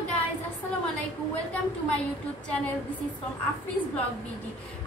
Hello guys, Assalamualaikum. Welcome to my YouTube channel. This is from Afrins vlog BD.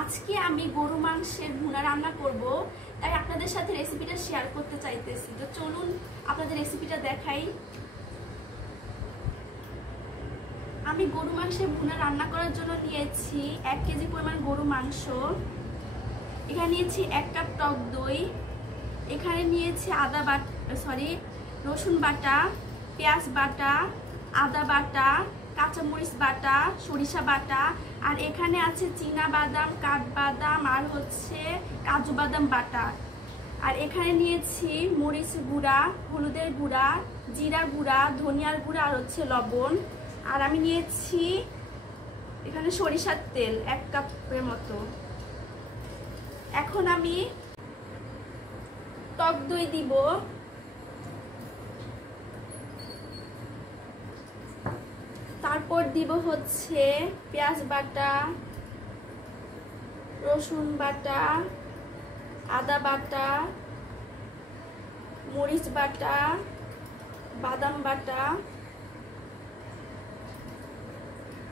আজকে আমি গরু মাংসের ভুনা রান্না করব, তাই আপনাদের সাথে রেসিপিটা শেয়ার করতে চাইতেছি। তো চলুন আপনাদের রেসিপিটা দেখাই। আমি গরু মাংসের ভুনা রান্না করার জন্য নিয়েছি 1 কেজি পরিমাণ গরু মাংস। এখানে নিয়েছি 1 কাপ টক দই। এখানে নিয়েছি রসুন বাটা, পেঁয়াজ বাটা, আদা বাটা, কাঁচামরিচ বাটা, সরিষা বাটা, আর এখানে আছে চীনা বাদাম, কাঠবাদাম আর কাজু বাদাম বাটা। আর এখানে নিয়েছি মরিচ গুঁড়া, হলুদের গুঁড়া, জিরা গুঁড়া, ধনিয়ার গুঁড়া আর লবণ। আর আমি নিয়েছি এখানে সরিষার তেল 1 কাপের মতো। এখন আমি টক দই দিব। তারপর দিব পেঁয়াজ বাটা, রসুন বাটা, আদা বাটা, মরিচ বাটা, বাদাম বাটা।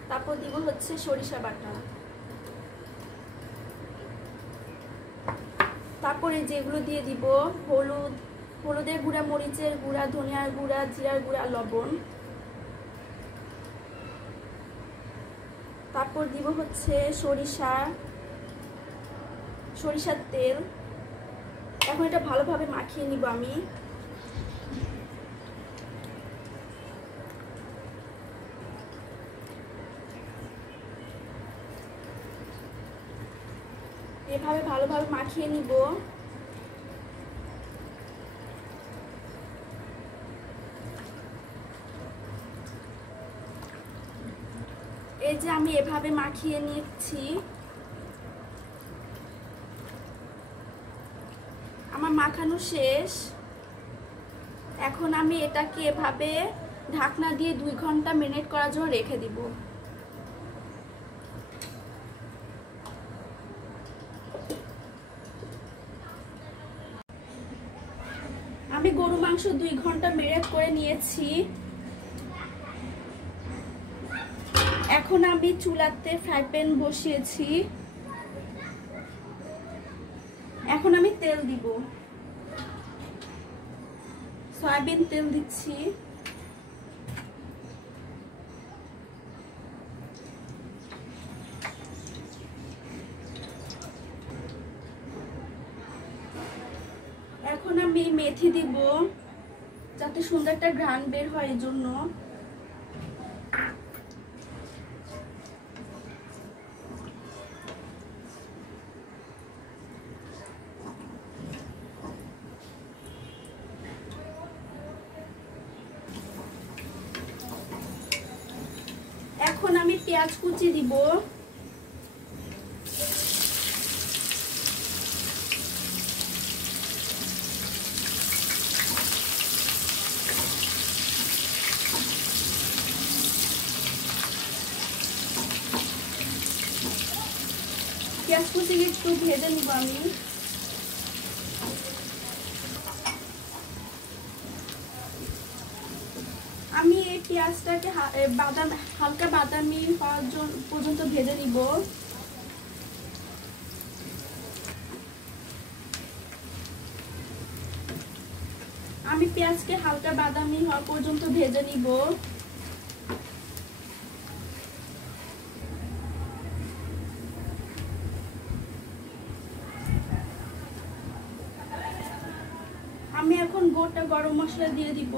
তারপর দিব সরিষা বাটা। তারপরে যেগুলো দিয়ে দিব হলুদের গুঁড়া, মরিচের গুঁড়া, ধনিয়ার গুঁড়া, জিরার গুঁড়া, লবণ। তারপর দিব সরিষার তেল। এখন এটা ভালোভাবে মাখিয়ে নিব আমি। এভাবে ভালোভাবে মাখিয়ে নিব। এই যে আমি এভাবে মাখিয়ে নিচ্ছি। আমার মাখানো শেষ। এখন আমি এটাকে এভাবে ঢাকনা দিয়ে 2 ঘন্টা মেরিনেট করার জন্য রেখে দিব। আমি গরু মাংস 2 ঘন্টা মেরিনেট করে নিয়েছি। এখন আমি চুলাতে ফ্রাই প্যান বসিয়েছি। এখন আমি তেল দিব। সয়াবিন তেল দিচ্ছি। এখন আমি মেথি দিব, যাতে সুন্দর একটা ঘ্রাণ বের হয় এর জন্য। এখন আমি পেঁয়াজ কুচি দিব। পেঁয়াজ কুচি একটু ভেজে নিব আমি। আমি এই পেঁয়াজটাকে হালকা বাদামি হওয়ার পর্যন্ত ভেজে নিব। আমি পেঁয়াজকে হালকা বাদামি হওয়া পর্যন্ত ভেজে নিব। আমি এখন গোটা গরম মশলা দিয়ে দিব।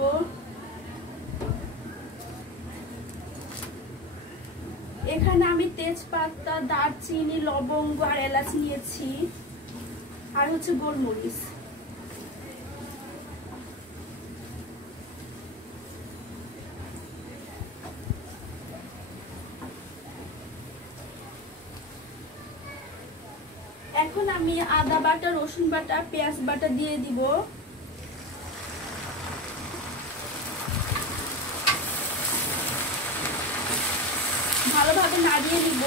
এখানে আমি তেজপাতা, দারচিনি, লবঙ্গ আর এলাচ নিয়েছি, আর গোলমরিচ। এখন আমি আদা বাটা, রসুন বাটা, পেঁয়াজ বাটা দিয়ে দিব। ভালোভাবে নাড়িয়ে নিব।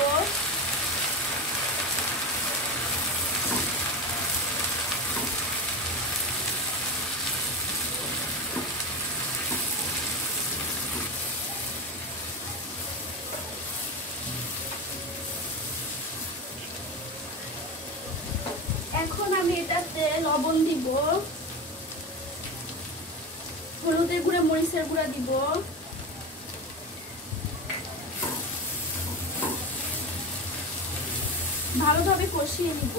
লবণ দিব, হলুদের গুঁড়া, মরিচের গুঁড়া দিব, ভালোভাবে কষিয়ে নিব।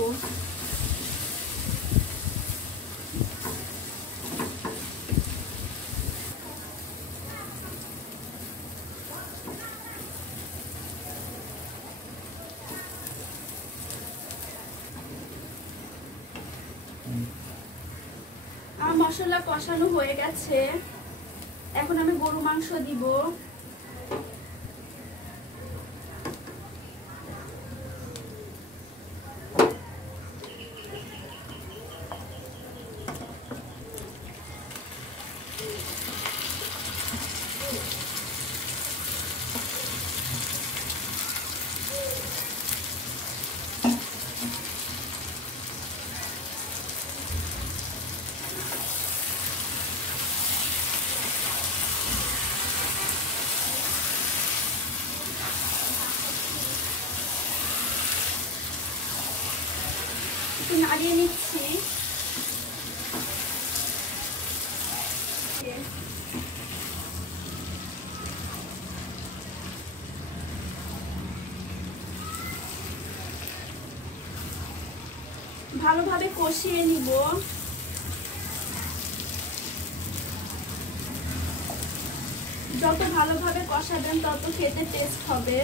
আমার মশলা কষানো হয়ে গেছে, এখন আমি গরু মাংস দিব। একটু নাড়িয়ে নিচ্ছি। ভালোভাবে কষিয়ে নিব। যত ভালোভাবে কষাবেন তত খেতে টেস্ট হবে।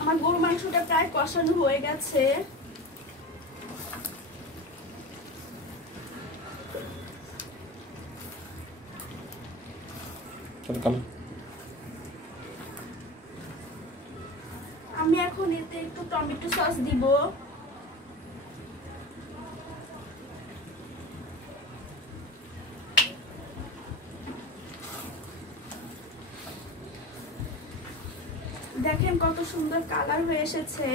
আমার গরু মাংসটা প্রায় কষানো হয়ে গেছে। আমি এখন এতে একটু টমেটো সস দিব। দেখেন কত সুন্দর কালার হয়ে এসেছে।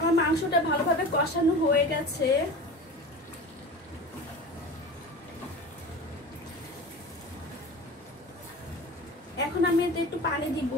আমার মাংসটা ভালোভাবে কষানো হয়ে গেছে। এখন আমি এতে একটু পানি দিব।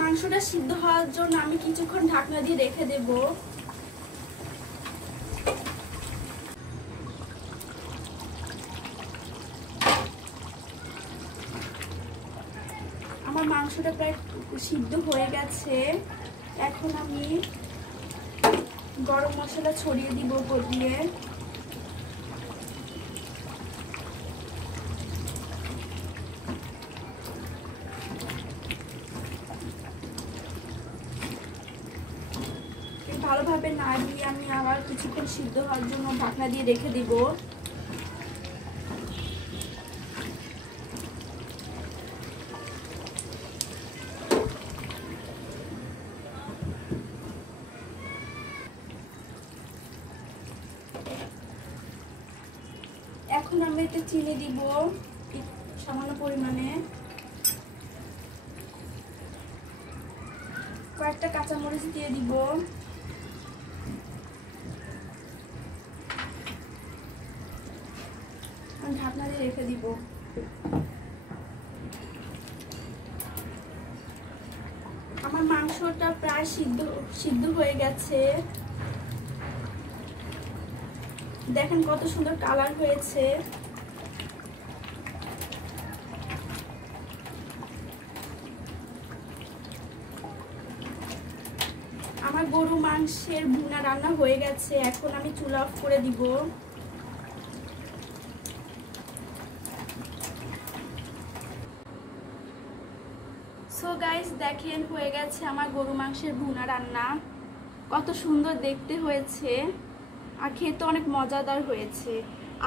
মাংসটা সিদ্ধ হওয়ার জন্য আমি কিছুক্ষণ ঢাকনা দিয়ে রেখে দেব। আমার মাংসটা প্রায় সিদ্ধ হয়ে গেছে। এখন আমি গরম মশলা ছড়িয়ে দিব উপর দিয়ে। ভালোভাবে নাড়িয়ে আমি আবার কিছুক্ষণ সিদ্ধ হওয়ার জন্য ঢাকনা দিয়ে রেখে দিব। এখন আমি এতে চিনি দিব সামান্য পরিমাণে, কয়েকটা কাঁচামরিচ দিয়ে দিব। ঢাকনা দিয়ে রেখে দিব। আমার মাংসটা প্রায় সিদ্ধ হয়ে গেছে। দেখেন কত সুন্দর কালার হয়েছে। আমার গরু মাংসের ভুনা রান্না হয়ে গেছে। এখন আমি চুলা অফ করে দিব। সো গাইস দেখেন হয়ে গেছে আমার গরু মাংসের ভুনা রান্না। কত সুন্দর দেখতে হয়েছে আর খেতে অনেক মজাদার হয়েছে।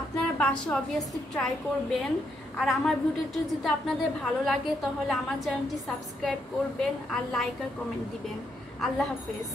আপনারা বাসায় অবভিয়াসলি ট্রাই করবেন। আর আমার ভিডিওটি যদি আপনাদের ভালো লাগে তাহলে আমার চ্যানেলটি সাবস্ক্রাইব করবেন আর লাইক আর কমেন্ট দিবেন। আল্লাহ হাফেজ।